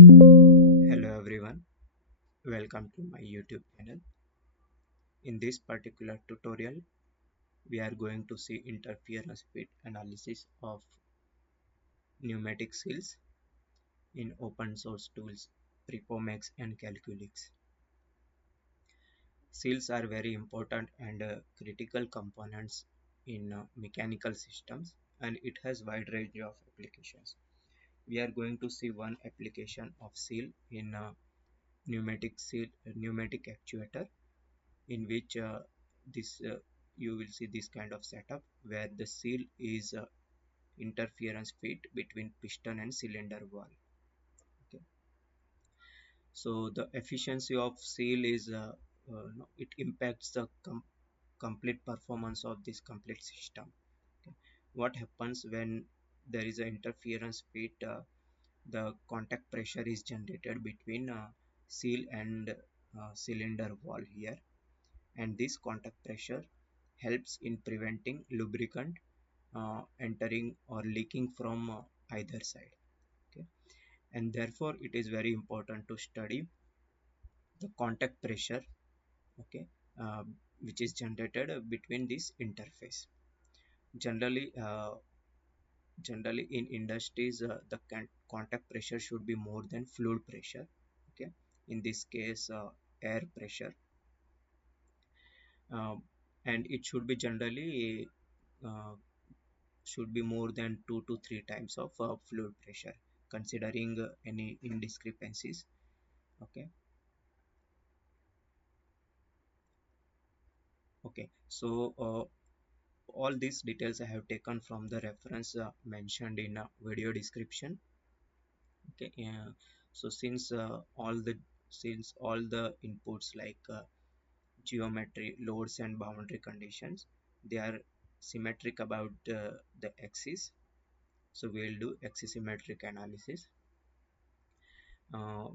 Hello everyone, welcome to my YouTube channel. In this particular tutorial, we are going to see interference fit analysis of pneumatic seals in open source tools PrePoMax and Calculix. Seals are very important and critical components in mechanical systems, and it has wide range of applications. We are going to see one application of seal in pneumatic actuator, in which this you will see this kind of setup where the seal is interference fit between piston and cylinder wall. Okay, so the efficiency of seal is no, it impacts the complete performance of this complete system. Okay. What happens when there is an interference fit? The contact pressure is generated between seal and cylinder wall here, and this contact pressure helps in preventing lubricant entering or leaking from either side. Okay, and therefore it is very important to study the contact pressure, okay, uh, which is generated between this interface. Generally, generally in industries, the contact pressure should be more than fluid pressure. Okay, in this case, air pressure, um, and it should be generally uh, should be more than 2 to 3 times of fluid pressure, considering any indiscrepancies. Okay, okay, so all these details I have taken from the reference mentioned in video description. Okay, so since all the inputs like geometry, loads and boundary conditions, they are symmetric about the axis, so we'll do axisymmetric analysis.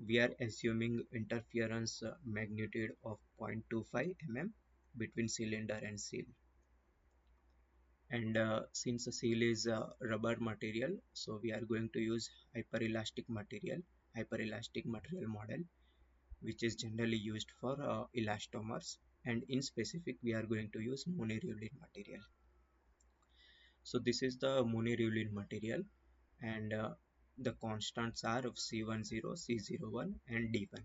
We are assuming interference magnitude of 0.25 mm between cylinder and seal. And since the seal is rubber material, so we are going to use hyperelastic material model, which is generally used for elastomers. And in specific, we are going to use monoruline material. So this is the monoruline material, and the constants are of C10, C01 and D1.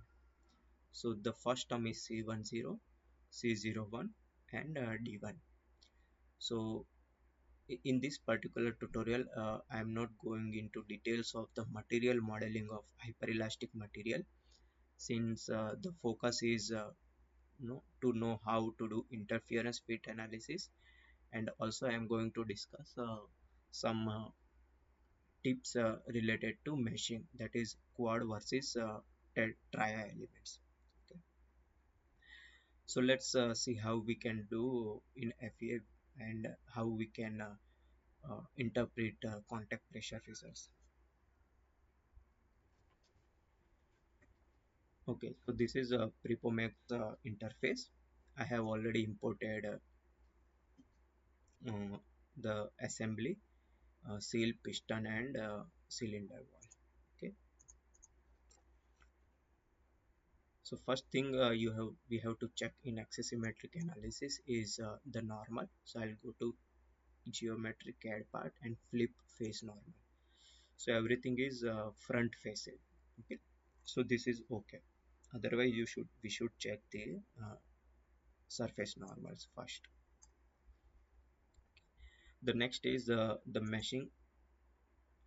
So the first term is C10, C01 and D1. So in this particular tutorial, I am not going into details of the material modeling of hyperelastic material, since the focus is to know how to do interference fit analysis, and also I am going to discuss some tips related to meshing, that is quad versus tria elements. Okay. So let's see how we can do in FEA and how we can interpret contact pressure results. Okay, so this is a PrePoMax interface. I have already imported the assembly, seal, piston and cylinder wall. Okay, so first thing we have to check in axisymmetric analysis is the normal. So I'll go to geometry CAD part and flip face normal. So everything is front facing. Okay, so this is okay. Otherwise we should check the surface normals first. The next is the meshing.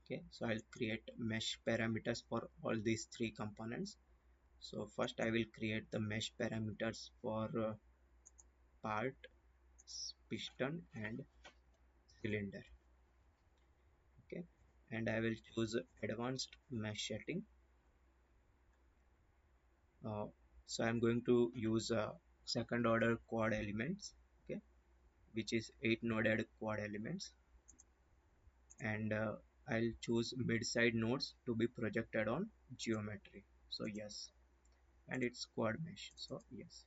Okay, so I'll create mesh parameters for all these three components. So first I will create the mesh parameters for part, piston and cylinder. Okay, and I will choose advanced mesh setting. So I'm going to use second order quad elements, okay, which is 8 noded quad elements, and I'll choose mid side nodes to be projected on geometry. So yes, and it's quad mesh, so yes.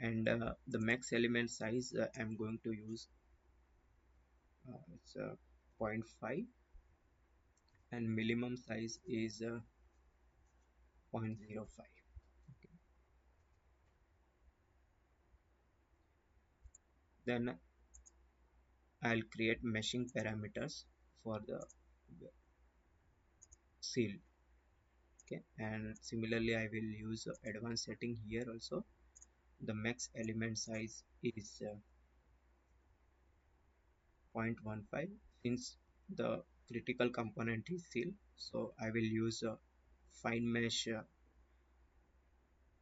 And the max element size I'm going to use it's 0.5, and minimum size is 0.05. Okay. Then I'll create meshing parameters for the seal. Okay, and similarly I will use advanced setting here also. The max element size is 0.15 since the critical component is seal, so I will use fine mesh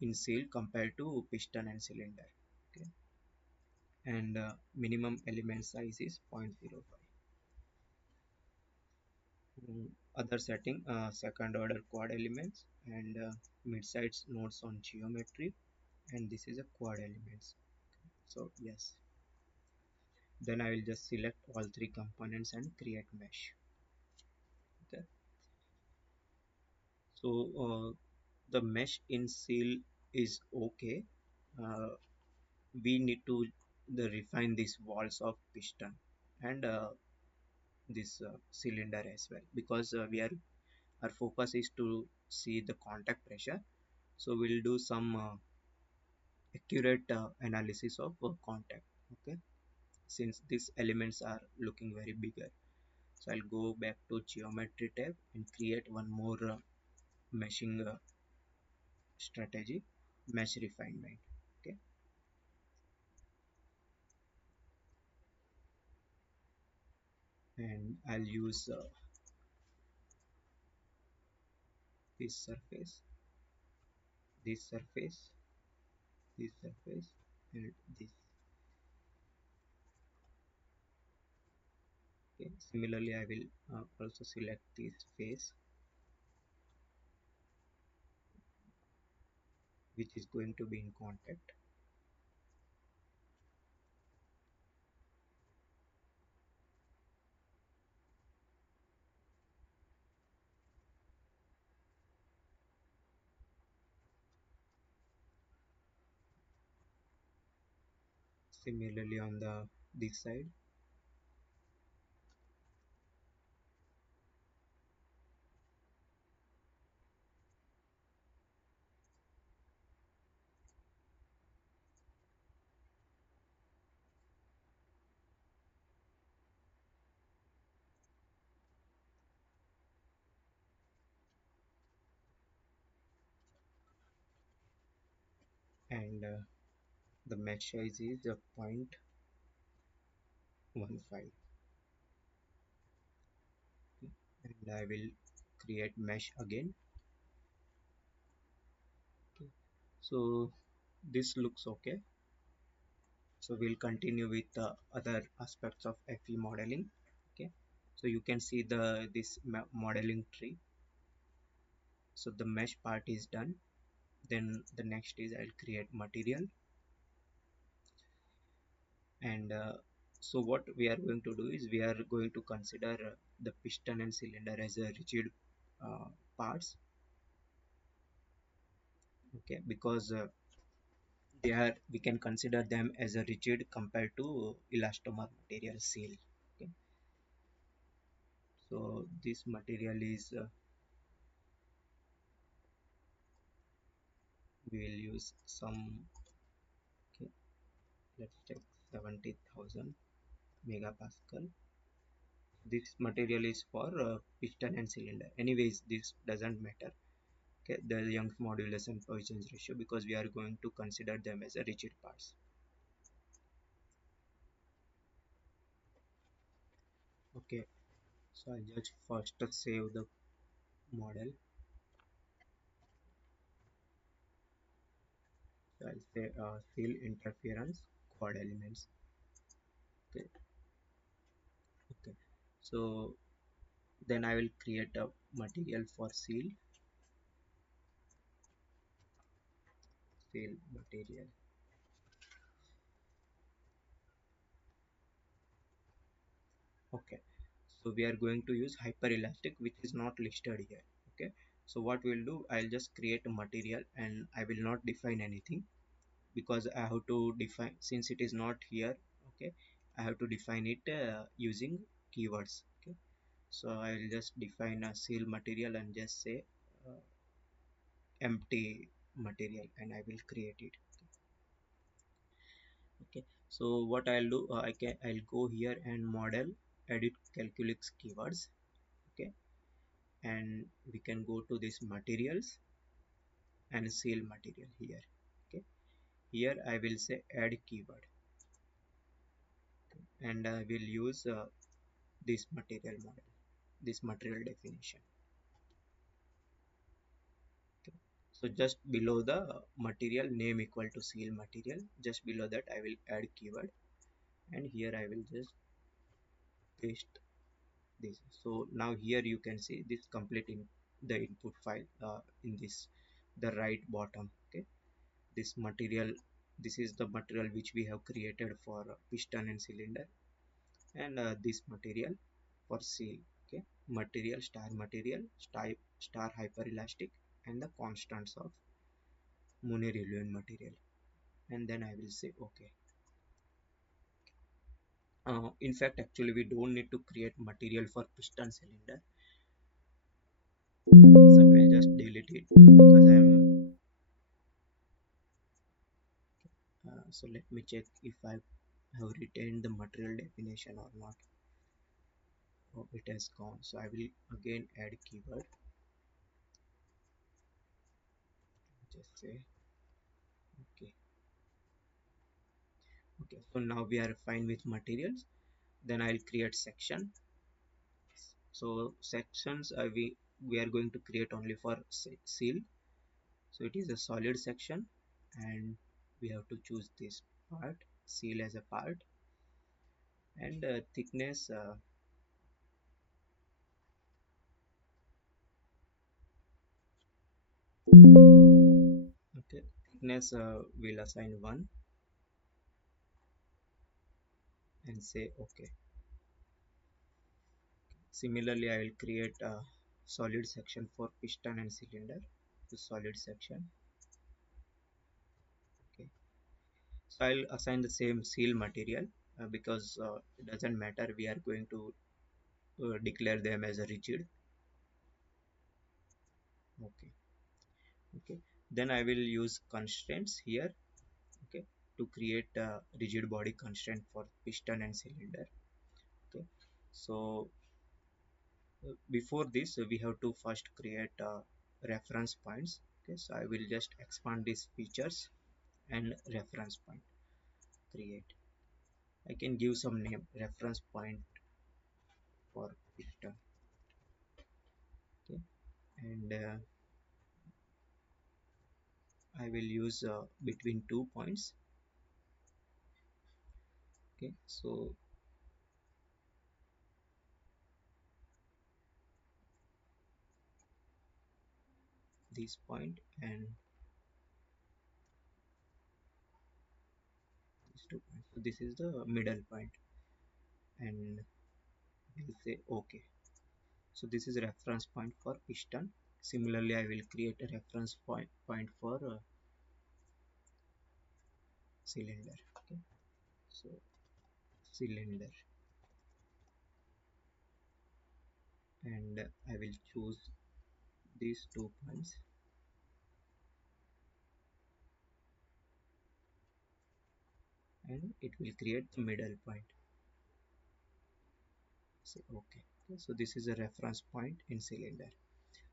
in seal compared to piston and cylinder. Okay, and minimum element size is 0.05. Other setting, second order quad elements and mid sides nodes on geometry, and this is a quad elements. So yes, then I will just select all three components and create mesh. Okay, so the mesh in seal is okay. uh, we need to refine these walls of piston and this cylinder as well, because we are our focus is to see the contact pressure, so we'll do some accurate analysis of contact. Okay, since these elements are looking very bigger, so I'll go back to geometry tab and create one more meshing strategy, mesh refinement. Okay, and I'll use this surface, this surface, this surface, and this. Okay, similarly I will also select this face which is going to be in contact. Similarly on the this side, and the mesh size is 0.15. And I will create mesh again. Okay. So this looks okay. So we'll continue with the other aspects of FE modeling. Okay. So you can see the this modeling tree. So the mesh part is done. Then the next is I'll create material, and so what we are going to do is we are going to consider the piston and cylinder as a rigid parts. Okay, because they are, we can consider them as a rigid compared to elastomer material seal. Okay, so this material is we will use some. Okay, let's take 70,000 megapascal. This material is for piston and cylinder. Anyways, this doesn't matter. Okay, the Young's modulus and Poisson's ratio, because we are going to consider them as a rigid parts. Okay, so I'll just first save the model. So I'll say seal interference quad elements. Okay, okay. So then I will create a material for seal material. Okay, so we are going to use hyperelastic, which is not listed here. Okay, so what we'll do, I'll just create a material and I will not define anything, because I have to define, since it is not here. Okay, I have to define it using keywords. Okay, So I will just define a seal material and just say uh, empty material, and I will create it. Okay, so what I'll do, I'll go here and model edit Calculix keywords. Okay, and we can go to this materials and seal material here. Okay, here I will say add keyword, and I will use this material model, this material definition. Okay, so just below the material name equal to seal material, just below that I will add keyword, and here I will just paste this. So now here you can see this complete in the input file in this the right bottom. Okay, this material, this is the material which we have created for piston and cylinder, and this material for seal. Okay, star hyperelastic, and the constants of Monet material, and then I will say okay. In fact, actually we don't need to create material for piston cylinder, so we'll just delete it because I'm so let me check if I have retained the material definition or not. Oh, it has gone, so I will again add keyword, just say okay. Okay, so now we are fine with materials. Then I'll create section. So sections we are going to create only for seal. So it is a solid section, and we have to choose this part, seal as a part, and thickness. Okay, thickness will assign 1 and say okay. Similarly, I will create a solid section for piston and cylinder. The solid section. Okay, so I'll assign the same seal material because it doesn't matter. We are going to declare them as a rigid. Okay, okay. Then I will use constraints here. Okay, to create a rigid body constraint for piston and cylinder. Okay, so before this we have to first create reference points. Okay, so I will just expand these features and reference point create. I can give some name, reference point for piston. Okay, and I will use between 2 points. Okay, so this point and these 2 points. So this is the middle point, and we'll say okay. So this is a reference point for piston. Similarly, I will create a reference point for cylinder. Okay, so cylinder, and I will choose these 2 points, and it will create the middle point. Say okay. Okay, so this is a reference point in cylinder.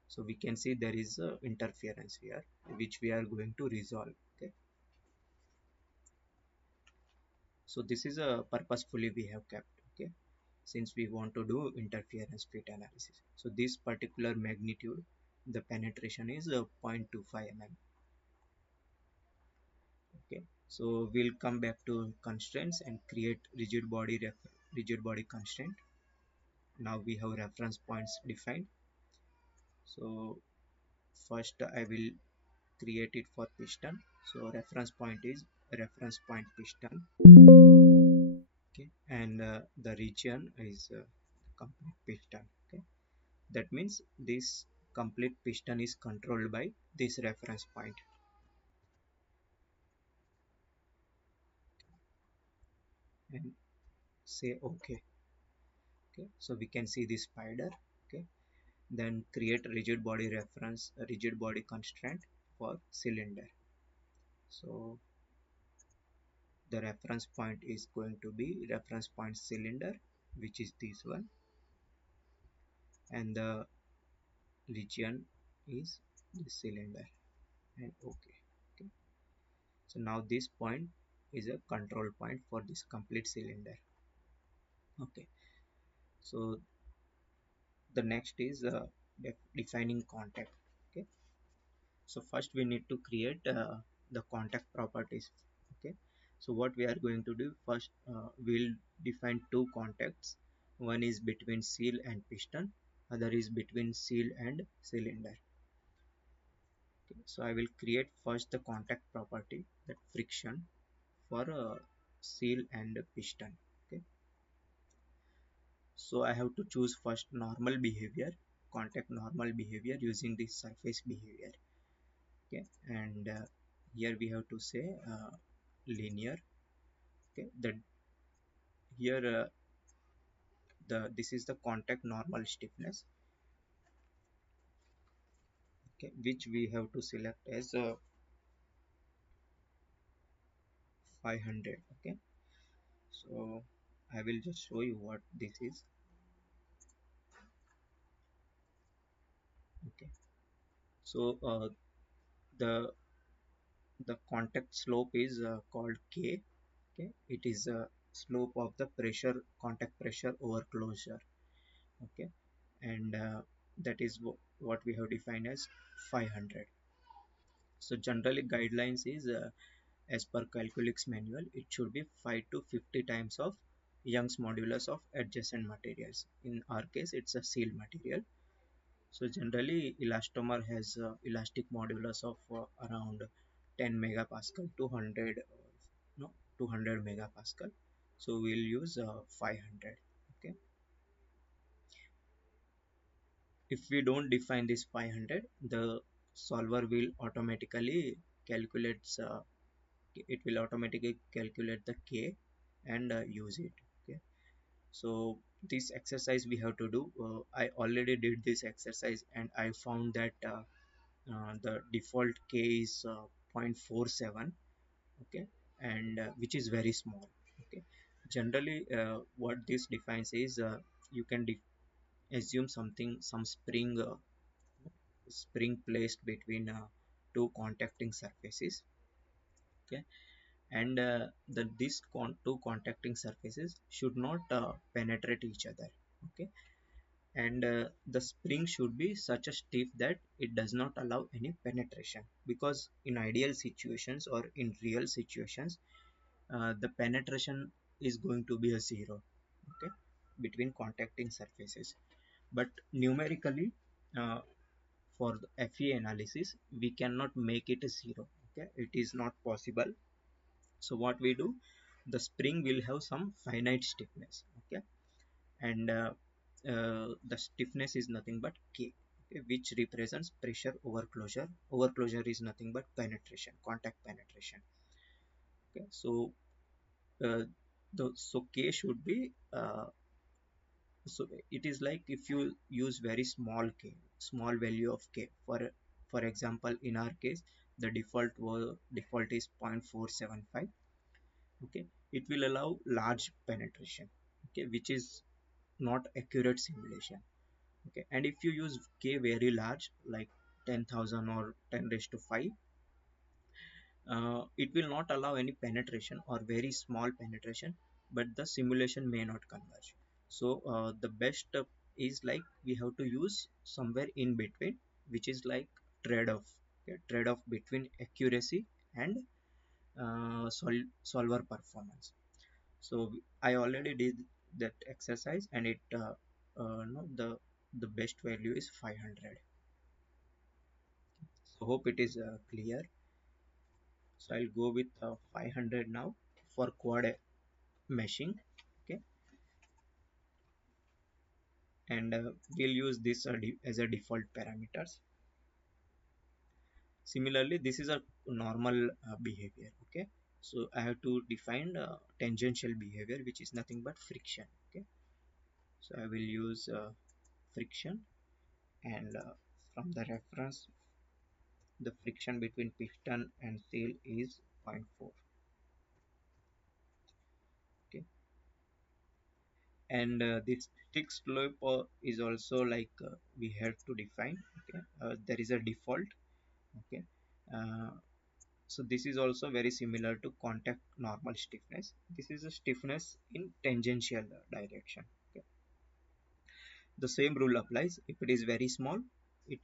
So we can see there is a interference here which we are going to resolve. Okay, so this is a purposefully we have kept. Okay, since we want to do interference fit analysis. So this particular magnitude, the penetration is 0.25 mm. Okay, so we'll come back to constraints and create rigid body constraint. Now we have reference points defined. So first I will create it for piston. So reference point is reference point piston. Okay, and the region is complete piston. Okay, that means this complete piston is controlled by this reference point, and say okay. Okay, Okay, so we can see this spider. Okay, then create rigid body reference, a rigid body constraint for cylinder. So the reference point is going to be reference point cylinder, which is this one, and the region is the cylinder, and okay. Okay, so now this point is a control point for this complete cylinder. Okay, so the next is defining contact. Okay, so first we need to create the contact properties. Okay, so what we are going to do first, we'll define two contacts. One is between seal and piston, other is between seal and cylinder. Okay, so I will create first the contact property, that friction, for seal and piston. Okay, so I have to choose first normal behavior, contact normal behavior using this surface behavior. Okay, and here we have to say linear. Okay, the here the this is the contact normal stiffness. Okay, which we have to select as 500. Okay, so I will just show you what this is. Okay, so the the contact slope is called K. Okay, it is a slope of the pressure, contact pressure over closure. Okay, and that is what we have defined as 500. So generally guidelines is as per Calculix manual, it should be 5 to 50 times of Young's modulus of adjacent materials. In our case, it's a seal material. So generally, elastomer has elastic modulus of around 10 megapascal to 100, no, 200 megapascal. So we'll use 500. Okay. If we don't define this 500, the solver will automatically calculates. It will automatically calculate the K and use it. Okay, so this exercise we have to do. I already did this exercise and I found that the default K is 0.47. Okay, and which is very small. Okay, generally what this defines is you can assume something, some spring placed between two contacting surfaces. Okay, and two contacting surfaces should not penetrate each other. Okay, and the spring should be such a stiff that it does not allow any penetration, because in ideal situations or in real situations the penetration is going to be a zero. Okay, between contacting surfaces, but numerically uh, for the FEA analysis we cannot make it a zero. Okay, it is not possible. So what we do, the spring will have some finite stiffness. Okay, and the stiffness is nothing but K. Okay, which represents pressure over closure. Over closure is nothing but penetration, contact penetration. Okay, so so K should be so it is like if you use very small K, small value of K. For example, in our case the default is 0.475. Okay, it will allow large penetration. Okay, which is not accurate simulation. Okay, and if you use K very large, like 10,000 or 10 raised to 5, it will not allow any penetration or very small penetration, but the simulation may not converge. So the best is like we have to use somewhere in between, which is like trade-off. Okay, trade-off between accuracy and solver performance. So I already did that exercise, and it no, the best value is 500. So hope it is clear. So I'll go with 500 now for quad meshing. Okay, and we'll use this as a default parameters. Similarly, this is a normal behavior. Okay, so I have to define tangential behavior, which is nothing but friction. Okay, So I will use friction, and from the reference, the friction between piston and seal is zero point 0.4. Okay, and this stick slope is also like we have to define. Okay, there is a default. Okay, uh, so this is also very similar to contact normal stiffness. This is a stiffness in tangential direction. Okay, the same rule applies. If it is very small, it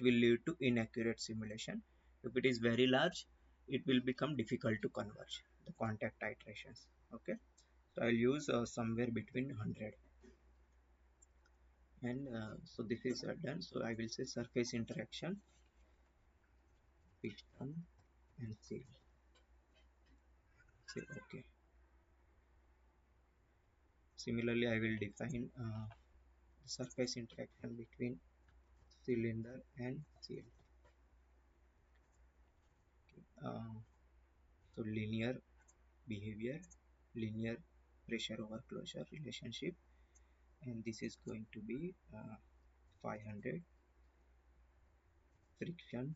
will lead to inaccurate simulation. If it is very large, it will become difficult to converge the contact iterations. Okay, so I'll use somewhere between 100, and so this is done. So I will say surface interaction, piston and seal. Say okay. Similarly, I will define surface interaction between cylinder and seal. Uh, so linear behavior, linear pressure over closure relationship, and this is going to be 500. Friction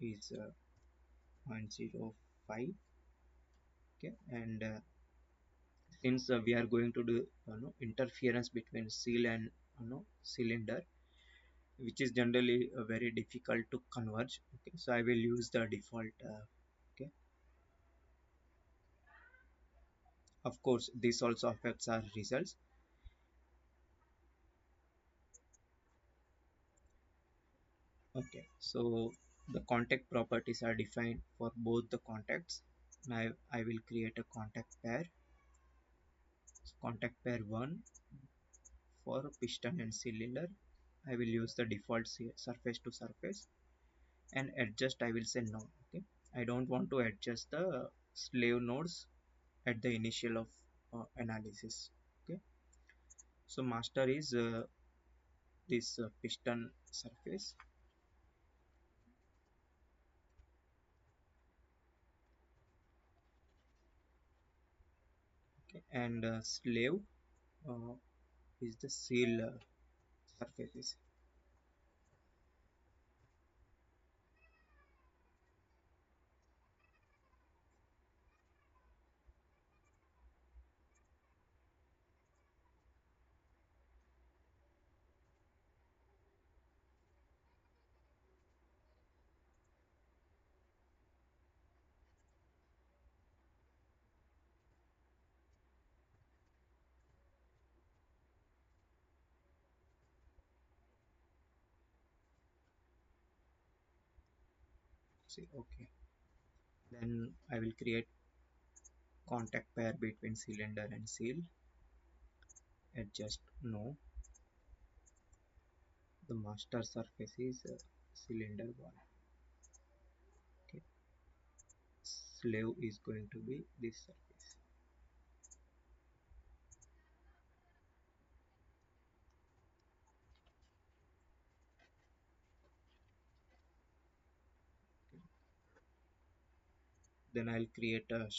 is 0.05. Okay, and since we are going to do interference between seal and cylinder, which is generally very difficult to converge. Okay, so I will use the default. Okay, of course this also affects our results. Okay, so the contact properties are defined for both the contacts. Now I will create a contact pair. So contact pair 1 for piston and cylinder. I will use the default surface to surface, and adjust I will say no. Okay, I don't want to adjust the slave nodes at the initial of analysis. Okay, so master is this piston surface. Okay, and slave uh, is the seal surfaces. See, okay, then I will create contact pair between cylinder and seal. Adjust no. The master surface is cylinder 1. Okay, slave is going to be this surface. Okay. Then I'll create a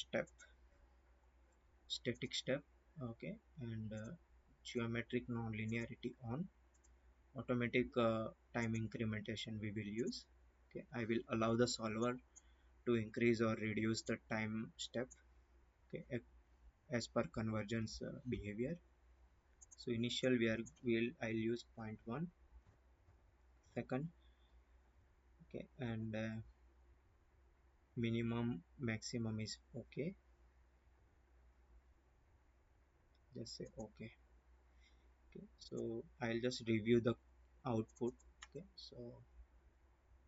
static step. Okay, and geometric non-linearity on. Automatic time incrementation we will use. Okay, I will allow the solver to increase or reduce the time step. Okay, as per convergence behavior. So initial I'll use zero point 0.1 second. Okay, and minimum maximum is okay. Just say okay. Okay, so I'll just review the output. Okay, so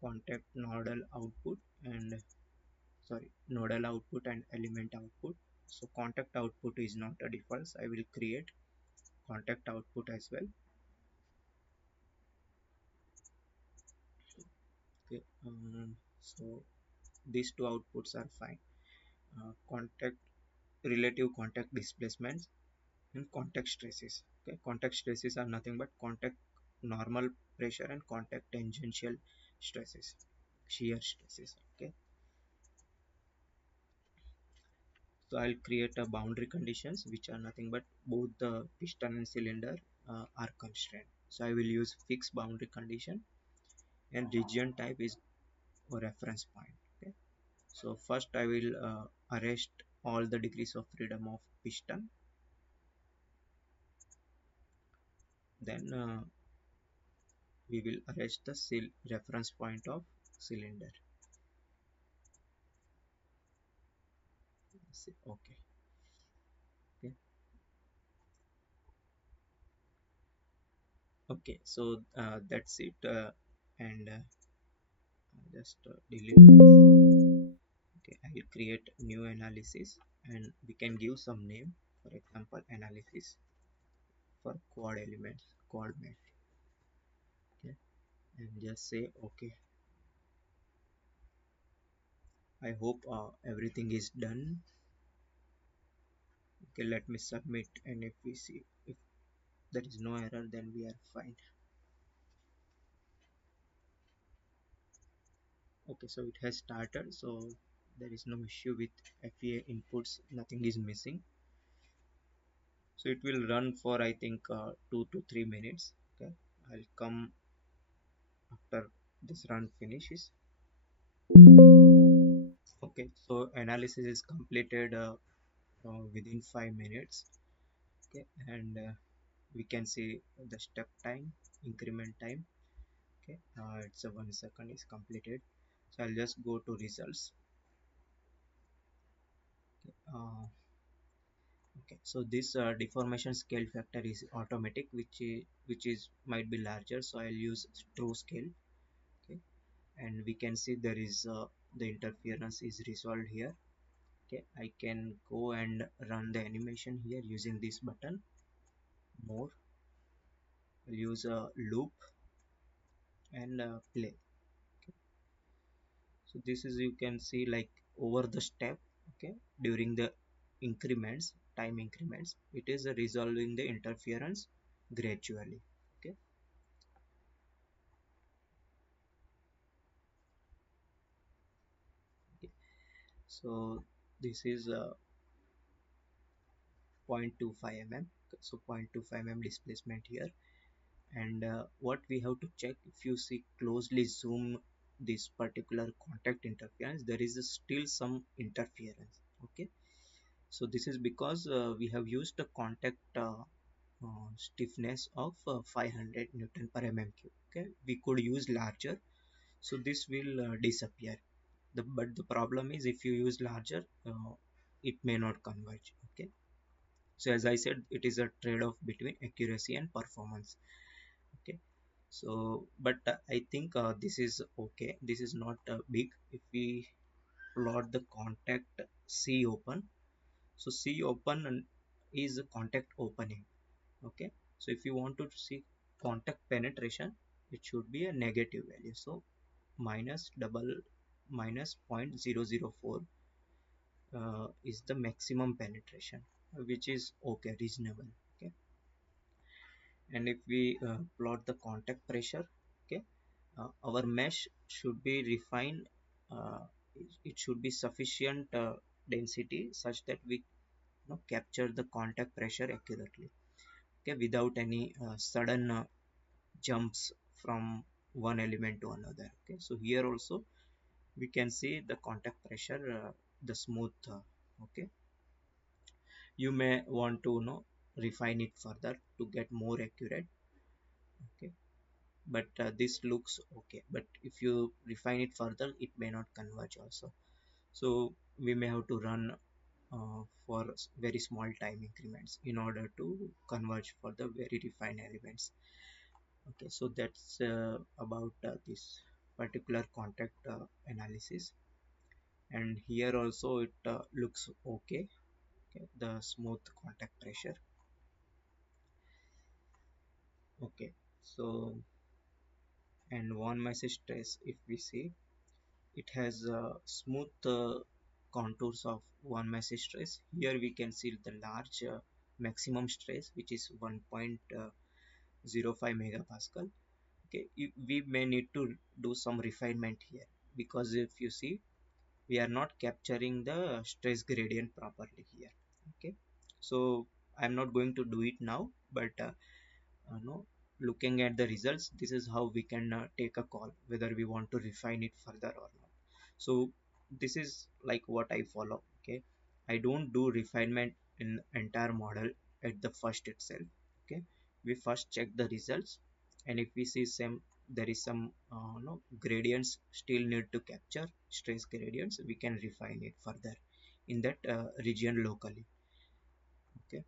contact nodal output and sorry, nodal output and element output. So contact output is not a default. I will create contact output as well. Okay, so these two outputs are fine. Contact relative contact displacements and contact stresses. Okay, contact stresses are nothing but contact normal pressure and contact tangential stresses, shear stresses. Okay, So I'll create a boundary conditions which are nothing but both the piston and cylinder are constrained. So I will use fixed boundary condition, and region type is a reference point. Okay. So first I will arrest all the degrees of freedom of piston. Then we will arrest the reference point of cylinder. Okay. Okay. Okay. So that's it. And just delete this. Okay, I will create new analysis and we can give some name. For example, analysis for quad elements, quad mesh. Okay, and just say okay. I hope everything is done. Okay, let me submit, and if we see if there is no error, then we are fine. Okay, so it has started, so there is no issue with FEA inputs, nothing is missing. So it will run for I think 2 to 3 minutes. Okay, I'll come after this run finishes. Okay, so analysis is completed within 5 minutes. Okay, and we can see the step time, increment time. Okay, it's a 1 second is completed. So I'll just go to results. uh, okay, so this deformation scale factor is automatic, which is might be larger, so I'll use true scale. Okay, and we can see there is the interference is resolved here. Okay, I can go and run the animation here using this button. More, I'll use a loop and play. Okay, so this is, you can see, like over the step. Okay, during the increments, time increments, it is resolving the interference gradually. Okay, okay. So this is 0.25 mm. So 0.25 mm displacement here. And what we have to check, if you see closely zoom this particular contact interference, there is still some interference. Okay, so this is because we have used a contact stiffness of 500 Newton per mm cube. Okay, we could use larger, so this will disappear. But the problem is, if you use larger, it may not converge. Okay, so as I said, it is a trade-off between accuracy and performance. Okay, so but I think this is okay, this is not big. If we plot the contact C open, so C open is a contact opening. Okay, so if you want to see contact penetration, it should be a negative value, so minus 0.004 is the maximum penetration, which is okay, reasonable. Okay, and if we plot the contact pressure, okay, our mesh should be refined. uh, it should be sufficient density such that we capture the contact pressure accurately. Okay, without any sudden jumps from one element to another. Okay, so here also we can see the contact pressure, the smooth. Okay, you may want to refine it further to get more accurate. Okay, but this looks okay, but if you refine it further, it may not converge also. So we may have to run for very small time increments in order to converge for the very refined elements. Okay, so that's about this particular contact analysis. And here also it looks okay. Okay, the smooth contact pressure. Okay, so, and one message stress, if we see, it has smooth contours of one message stress. Here we can see the large maximum stress, which is 1.05 megapascal. Okay, we may need to do some refinement here, because if you see, we are not capturing the stress gradient properly here. Okay, so I'm not going to do it now, but no, looking at the results, this is how we can take a call whether we want to refine it further or not. So this is like what I follow. Okay, I don't do refinement in entire model at the first itself. Okay, we first check the results, and if we see some, there is some no gradients still need to capture, stress gradients, we can refine it further in that region locally. Okay,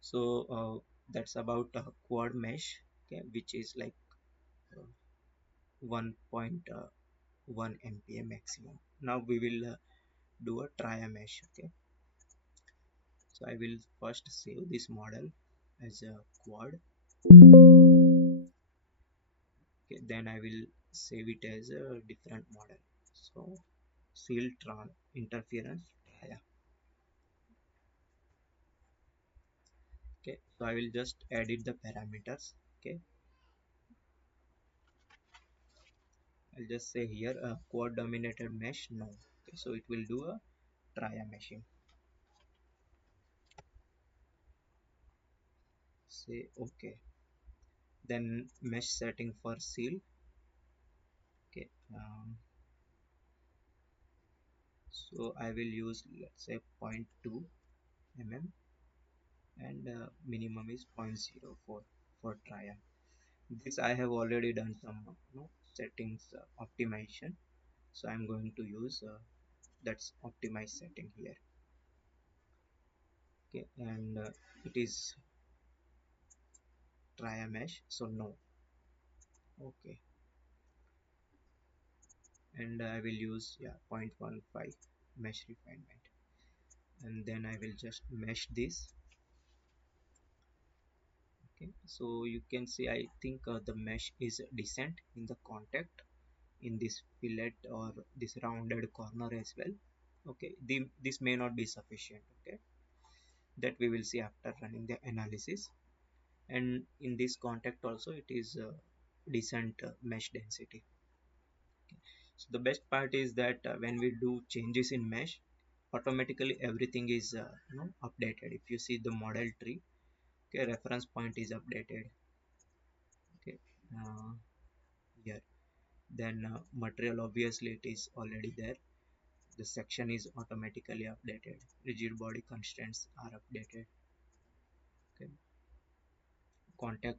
so that's about quad mesh, okay, which is like uh, 1.1 mpm maximum. Now we will do a tria mesh. Okay, so I will first save this model as a quad. Okay, then I will save it as a different model, so seal tran interference tria. Okay, so I will just edit the parameters. Okay, I'll just say here quad dominated mesh no. Okay, so it will do a tria meshing. Say okay, then mesh setting for seal. Okay, so I will use, let's say, zero point 0.2 mm, and minimum is 0.04 for tria. This I have already done some settings optimization, so I'm going to use that's optimized setting here. Okay, and it is tria mesh, so no. Okay, and I will use, yeah, 0.15 mesh refinement, and then I will just mesh this. Okay, so you can see, I think the mesh is decent in the contact in this fillet or this rounded corner as well. Okay, this may not be sufficient. Okay, that we will see after running the analysis. And in this contact also it is decent mesh density. So the best part is that when we do changes in mesh, automatically everything is updated. If you see the model tree, okay, reference point is updated. Okay, uh, here, then material, obviously it is already there, the section is automatically updated, rigid body constraints are updated. Okay, contact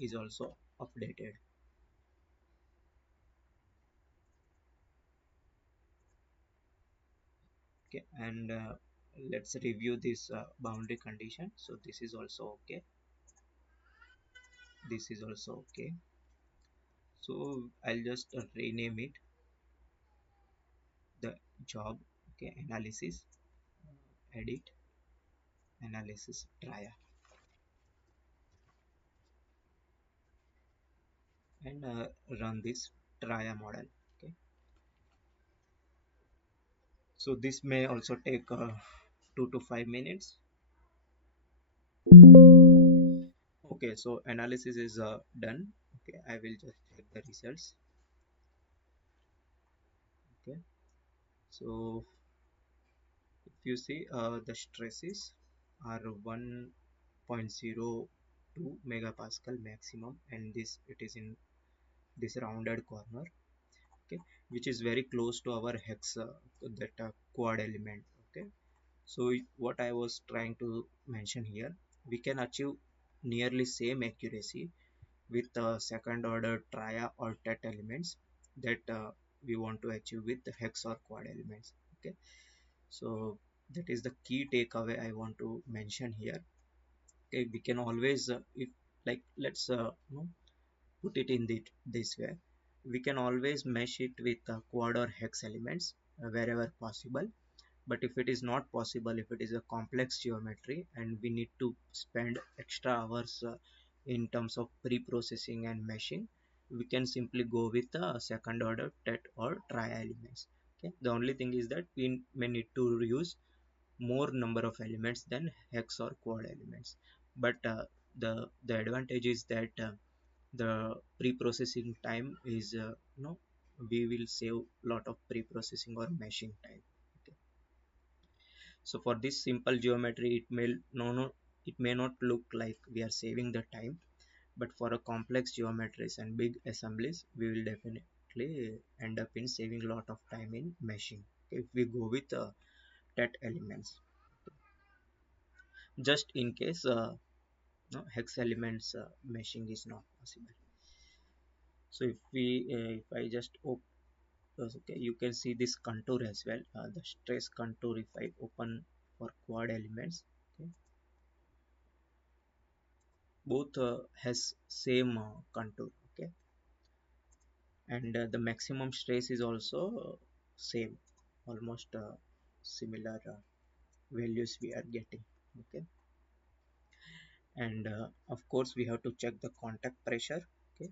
is also updated. Okay, and let's review this boundary condition. So this is also okay, this is also okay. So I'll just rename it the job. Okay, analysis, edit, analysis tria, and run this tria model. Okay, so this may also take 2 to 5 minutes. Okay, so analysis is done. Okay, I will just check the results. Okay, so if you see the stresses are 1.02 megapascal maximum, and this it is in this rounded corner. Okay, which is very close to our hex, that quad element. Okay, so what I was trying to mention here, we can achieve nearly same accuracy with second order tria or tet elements that we want to achieve with the hex or quad elements. Okay, so that is the key takeaway I want to mention here. Okay, we can always if, like, let's put it in this way, we can always mesh it with quad or hex elements wherever possible. But if it is not possible, if it is a complex geometry and we need to spend extra hours in terms of pre-processing and meshing, we can simply go with the second order tet or tria elements. Okay, the only thing is that we may need to use more number of elements than hex or quad elements. But the advantage is that the pre-processing time is we will save lot of pre-processing or meshing time. Okay. So for this simple geometry, it may not look like we are saving the time, but for a complex geometries and big assemblies, we will definitely end up in saving a lot of time in meshing, okay, if we go with that elements. Just in case no, hex elements meshing is not possible. So if I just okay, you can see this contour as well, the stress contour. If I open for quad elements, okay, both has same contour, okay, and the maximum stress is also same, almost similar values we are getting, okay. And of course we have to check the contact pressure, okay.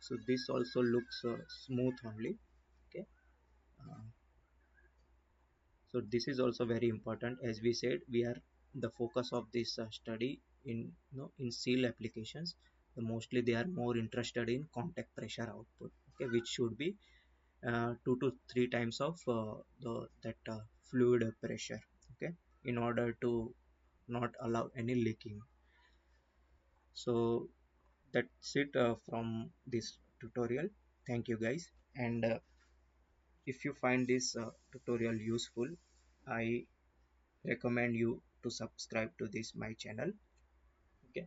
So this also looks smooth only, okay. uh, so this is also very important. As we said, we are the focus of this study in, in seal applications. Mostly they are more interested in contact pressure output, okay, which should be 2 to 3 times of that fluid pressure, okay, in order to not allow any leaking. So that's it from this tutorial. Thank you guys. And if you find this tutorial useful, I recommend you to subscribe to this my channel, okay,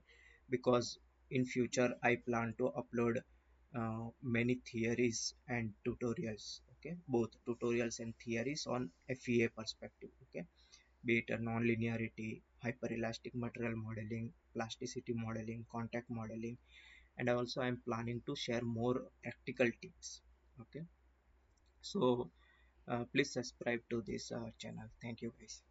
because in future I plan to upload many theories and tutorials, okay, both tutorials and theories on FEA perspective, okay, be it a non-linearity, hyperelastic material modeling, plasticity modeling, contact modeling, and also I'm planning to share more practical tips, okay. So please subscribe to this channel. Thank you guys.